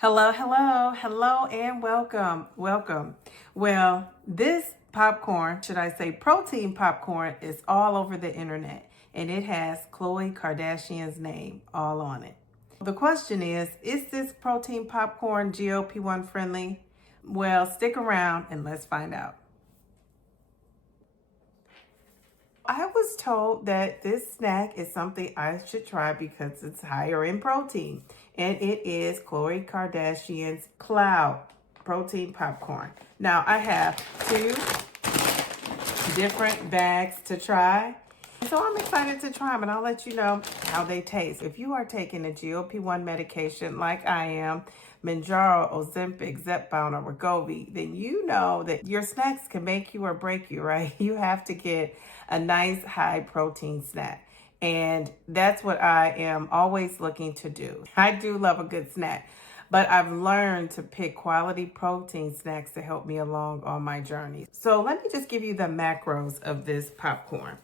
Hello, hello, hello, and welcome, welcome. Well, this popcorn, should I say protein popcorn, is all over the internet, and it has Khloe Kardashian's name all on it. The question is this protein popcorn GLP-1 friendly? Well, stick around and let's find out. I was told that this snack is something I should try because it's higher in protein. And it is Khloe Kardashian's Cloud protein popcorn. Now I have two different bags to try. So I'm excited to try them and I'll let you know how they taste. If you are taking a GLP-1 medication like I am, Mounjaro, Ozempic, Zepbound, or Wegovy, then you know that your snacks can make you or break you, right? You have to get a nice high protein snack. And that's what I am always looking to do. I do love a good snack, but I've learned to pick quality protein snacks to help me along on my journey. So let me just give you the macros of this popcorn.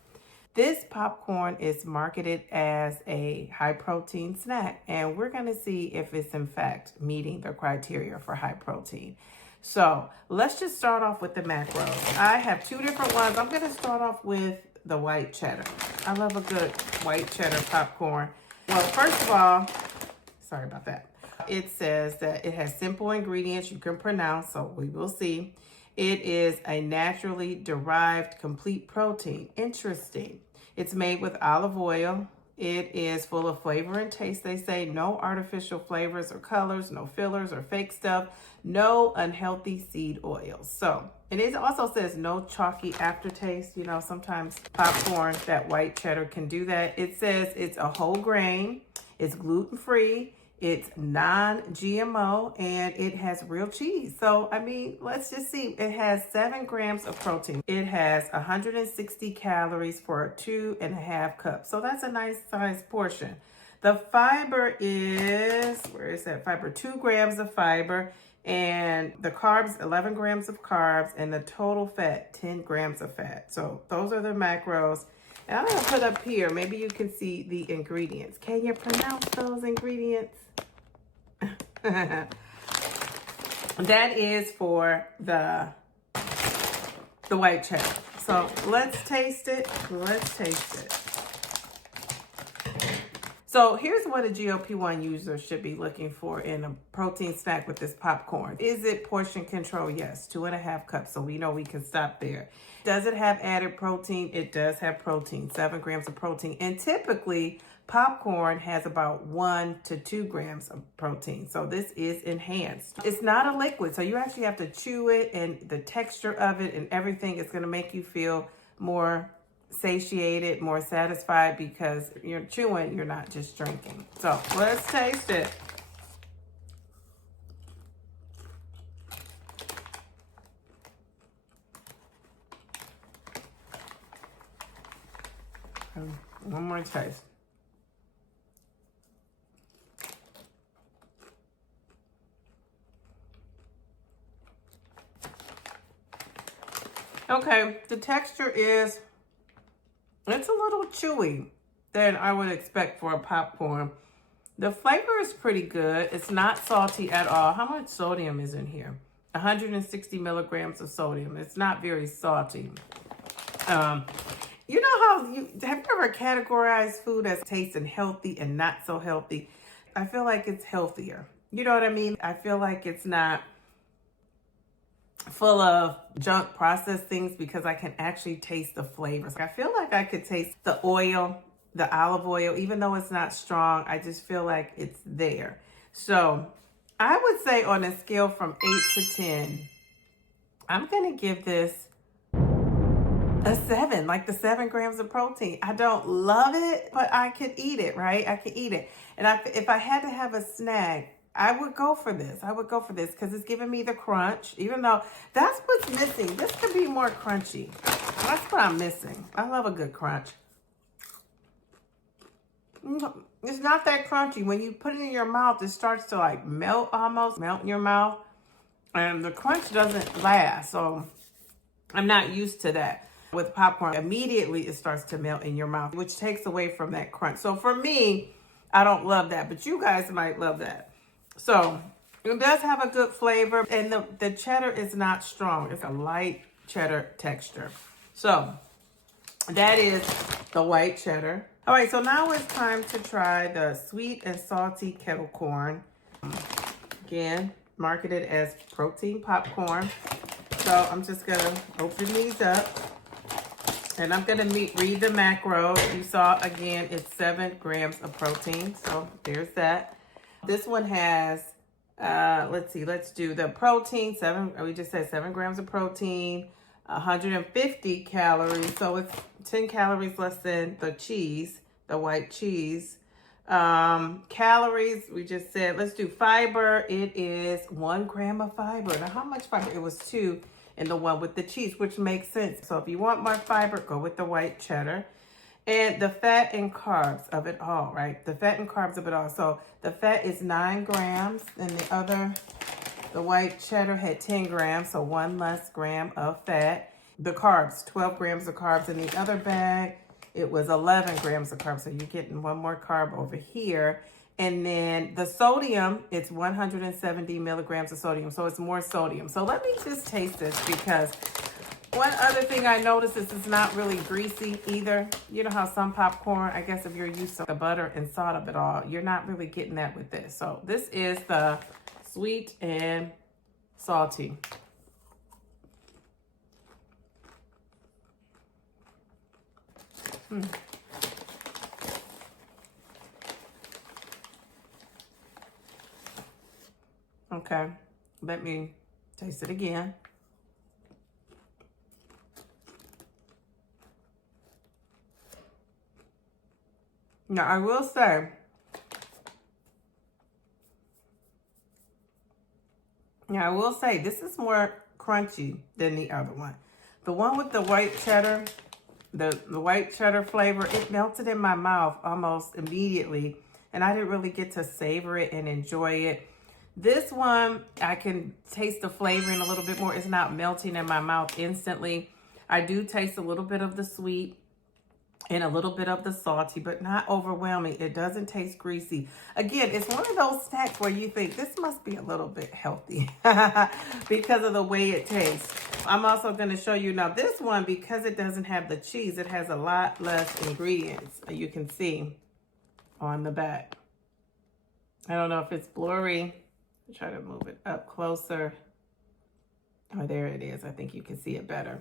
This popcorn is marketed as a high protein snack, and we're going to see if it's in fact meeting the criteria for high protein. So let's just start off with the macros. I have two different ones. I'm going to start off with the white cheddar. I love a good white cheddar popcorn. Well, first of all, sorry about that. It says that it has simple ingredients you can pronounce, so we will see. It is a naturally derived complete protein. Interesting. It's made with olive oil. It is full of flavor and taste. They say no artificial flavors or colors, no fillers or fake stuff, no unhealthy seed oils. So, and it also says no chalky aftertaste. You know, sometimes popcorn, that white cheddar can do that. It says it's a whole grain, it's gluten-free, it's non-GMO, and it has real cheese. So, I mean, let's just see. It has 7 grams of protein. It has 160 calories for 2.5 cups. So that's a nice size portion. The fiber is, where is that fiber? 2 grams of fiber. And the carbs, 11 grams of carbs. And the total fat, 10 grams of fat. So those are the macros. And I'm going to put up here, maybe you can see the ingredients. Can you pronounce those ingredients? That is for the white cheddar. So let's taste it. Let's taste it. So here's what a GLP-1 user should be looking for in a protein snack with this popcorn. Is it portion control? Yes, 2.5 cups. So we know we can stop there. Does it have added protein? It does have protein, 7 grams of protein. And typically popcorn has about 1 to 2 grams of protein. So this is enhanced. It's not a liquid. So you actually have to chew it, and the texture of it and everything is going to make you feel more satiated, more satisfied, because you're chewing, you're not just drinking. So let's taste it. One more taste. Okay, the texture is, it's a little chewy than I would expect for a popcorn. The flavor is pretty good. It's not salty at all. How much sodium is in here? 160 milligrams of sodium. It's not very salty. You know how have you ever categorized food as tasting healthy and not so healthy? I feel like it's healthier. You know what I mean? I feel like it's not full of junk processed things because I can actually taste the flavors. I feel like I could taste the oil, the olive oil, even though it's not strong. I just feel like it's there. So I would say on a scale from 8 to 10, I'm going to give this a 7, like the 7 grams of protein. I don't love it, but I could eat it, right? I could eat it. And if I had to have a snack, I would go for this. I would go for this because it's giving me the crunch, even though that's what's missing. This could be more crunchy. That's what I'm missing. I love a good crunch. It's not that crunchy. When you put it in your mouth, it starts to like melt almost, melt in your mouth. And the crunch doesn't last. So I'm not used to that. With popcorn, immediately it starts to melt in your mouth, which takes away from that crunch. So for me, I don't love that, but you guys might love that. So It does have a good flavor, and the cheddar is not strong. It's a light cheddar texture. So that is the white cheddar. All right, so now it's time to try the sweet and salty kettle corn. Again, marketed as protein popcorn. So I'm just gonna open these up, and I'm gonna read the macro. You saw, again, it's 7 grams of protein. So there's that. This one has, let's see, let's do the protein. We just said 7 grams of protein, 150 calories. So it's 10 calories less than the cheese, the white cheese. Calories, we just said, let's do fiber. It is 1 gram of fiber. Now, how much fiber? It was 2 in the one with the cheese, which makes sense. So if you want more fiber, go with the white cheddar. And the fat and carbs of it all, right? The fat and carbs of it all. So the fat is 9 grams, and the white cheddar had 10 grams, so 1 less gram of fat. The carbs, 12 grams of carbs in the other bag. It was 11 grams of carbs, so you're getting 1 more carb over here. And then the sodium, it's 170 milligrams of sodium, so it's more sodium. So let me just taste this, because one other thing I noticed is it's not really greasy either. You know how some popcorn, I guess if you're used to the butter and salt of it all, you're not really getting that with this. So this is the sweet and salty. Okay, let me taste it again. Now, I will say, this is more crunchy than the other one. The one with the white cheddar, the white cheddar flavor, it melted in my mouth almost immediately, and I didn't really get to savor it and enjoy it. This one, I can taste the flavoring a little bit more. It's not melting in my mouth instantly. I do taste a little bit of the sweet and a little bit of the salty, but not overwhelming. It doesn't taste greasy. Again, it's one of those snacks where you think this must be a little bit healthy because of the way it tastes. I'm also going to show you now this one, because it doesn't have the cheese, it has a lot less ingredients. You can see on the back. I don't know if it's blurry. I'll try to move it up closer. Oh, there it is. I think you can see it better.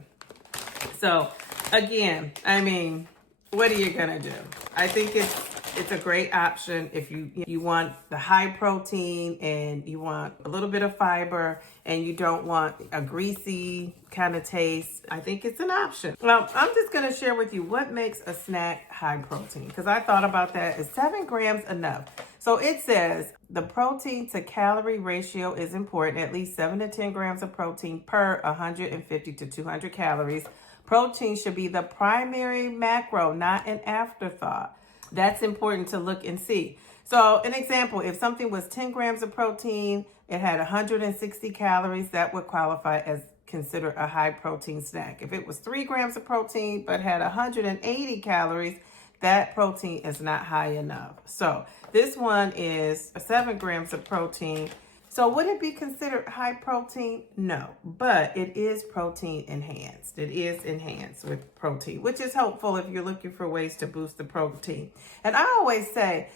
So again, I mean, what are you gonna do? I think it's a great option if you want the high protein and you want a little bit of fiber and you don't want a greasy kind of taste. I think it's an option. Well, I'm just gonna share with you what makes a snack high protein, because I thought about that. Is 7 grams enough? So it says the protein to calorie ratio is important, at least 7 to 10 grams of protein per 150 to 200 calories. Protein should be the primary macro, not an afterthought. That's important to look and see. So an example, if something was 10 grams of protein, it had 160 calories, that would qualify as considered a high protein snack. If it was 3 grams of protein but had 180 calories, that protein is not high enough. So this one is 7 grams of protein. So would it be considered high protein? No, but it is protein enhanced. It is enhanced with protein, which is helpful if you're looking for ways to boost the protein. And I always say,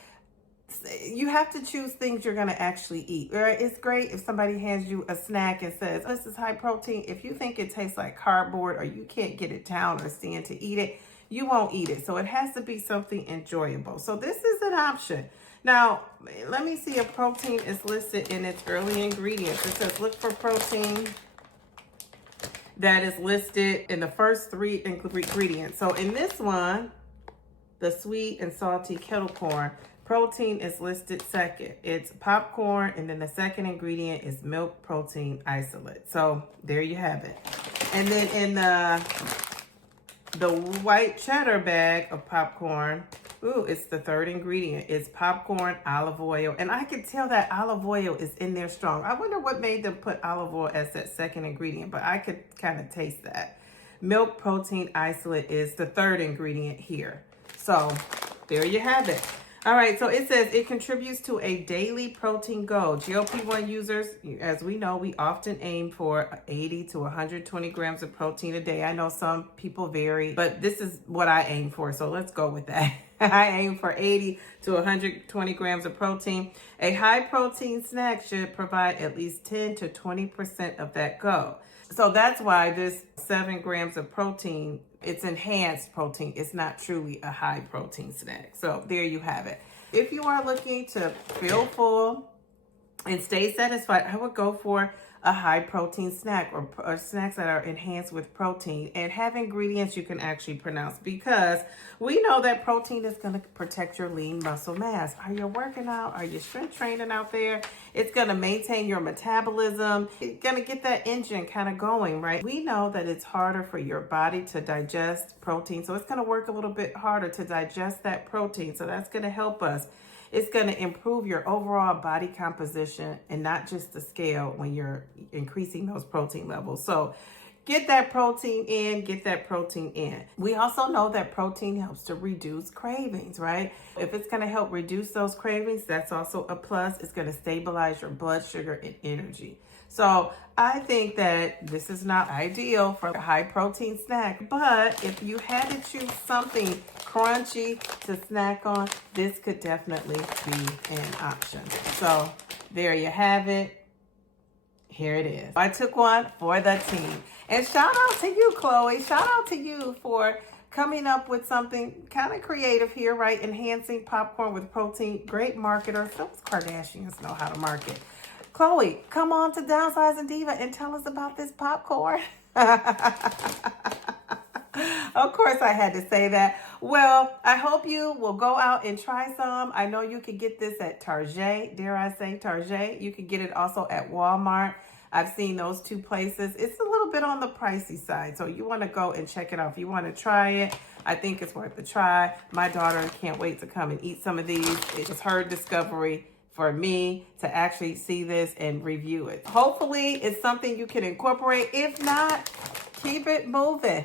you have to choose things you're going to actually eat. Right? It's great if somebody hands you a snack and says, this is high protein. If you think it tastes like cardboard or you can't get it down or stand to eat it, you won't eat it. So it has to be something enjoyable. So this is an option. Now, let me see if protein is listed in its early ingredients. It says look for protein that is listed in the first 3 ingredients. So in this one, the sweet and salty kettle corn, protein is listed second. It's popcorn, and then the second ingredient is milk protein isolate. So there you have it. And then in the white cheddar bag of popcorn, ooh, it's the 3rd ingredient. It's popcorn, olive oil. And I could tell that olive oil is in there strong. I wonder what made them put olive oil as that 2nd ingredient, but I could kind of taste that. Milk protein isolate is the 3rd ingredient here. So there you have it. All right, so it says it contributes to a daily protein goal. GLP-1 users, as we know, we often aim for 80 to 120 grams of protein a day. I know some people vary, but this is what I aim for, so let's go with that. I aim for 80 to 120 grams of protein. A high protein snack should provide at least 10 to 20% of that goal. So that's why this 7 grams of protein, it's enhanced protein. It's not truly a high protein snack. So there you have it. If you are looking to feel full and stay satisfied, I would go for a high protein snack or snacks that are enhanced with protein and have ingredients you can actually pronounce, because we know that protein is going to protect your lean muscle mass. Are you working out? Are you strength training out there? It's going to maintain your metabolism. It's going to get that engine kind of going, right? We know that it's harder for your body to digest protein, so it's going to work a little bit harder to digest that protein. So that's going to help us. It's going to improve your overall body composition and not just the scale when you're increasing those protein levels. So get that protein in, get that protein in. We also know that protein helps to reduce cravings, right? If it's going to help reduce those cravings, that's also a plus. It's going to stabilize your blood sugar and energy. So I think that this is not ideal for a high protein snack, but if you had to choose something crunchy to snack on, this could definitely be an option. So there you have it. Here it is. I took one for the team. And shout out to you, Khloe. Shout out to you for coming up with something kind of creative here, right? Enhancing popcorn with protein. Great marketer. Those Kardashians know how to market. Khloe, come on to Downsizing Diva and tell us about this popcorn. Of course I had to say that. Well, I hope you will go out and try some. I know you could get this at Target. Dare I say Target? You could get it also at Walmart. I've seen those two places. It's a little bit on the pricey side, so you want to go and check it out. If you want to try it, I think it's worth a try. My daughter can't wait to come and eat some of these. It's her discovery for me to actually see this and review it. Hopefully it's something you can incorporate. If not, keep it moving.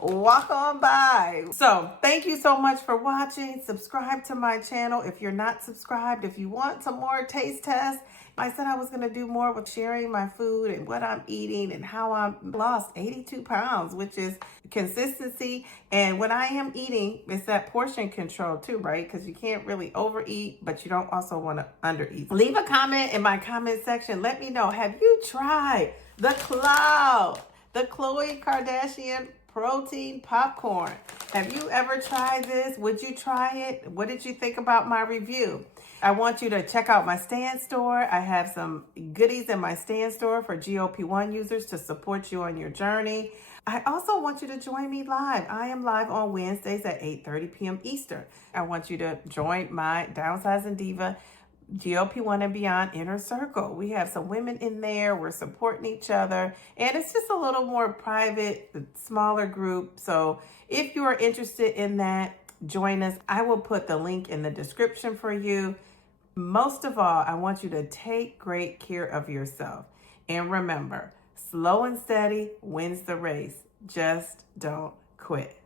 Walk on by. So thank you so much for watching. Subscribe to my channel if you're not subscribed. If you want some more taste tests, I said I was going to do more with sharing my food and what I'm eating and how I lost 82 pounds, which is consistency. And when I am eating, it's that portion control too, right? Because you can't really overeat, but you don't also want to undereat. Leave a comment in my comment section. Let me know, have you tried the Khloé Kardashian protein popcorn? Have you ever tried this? Would you try it? What did you think about my review? I want you to check out my stand store. I have some goodies in my stand store for GLP-1 users to support you on your journey. I also want you to join me live. I am live on Wednesdays at 8:30 p.m. Eastern. I want you to join my Downsizing Diva GLP-1 and Beyond Inner Circle. We have some women in there. We're supporting each other. And it's just a little more private, smaller group. So if you are interested in that, join us. I will put the link in the description for you. Most of all, I want you to take great care of yourself. And remember, slow and steady wins the race. Just don't quit.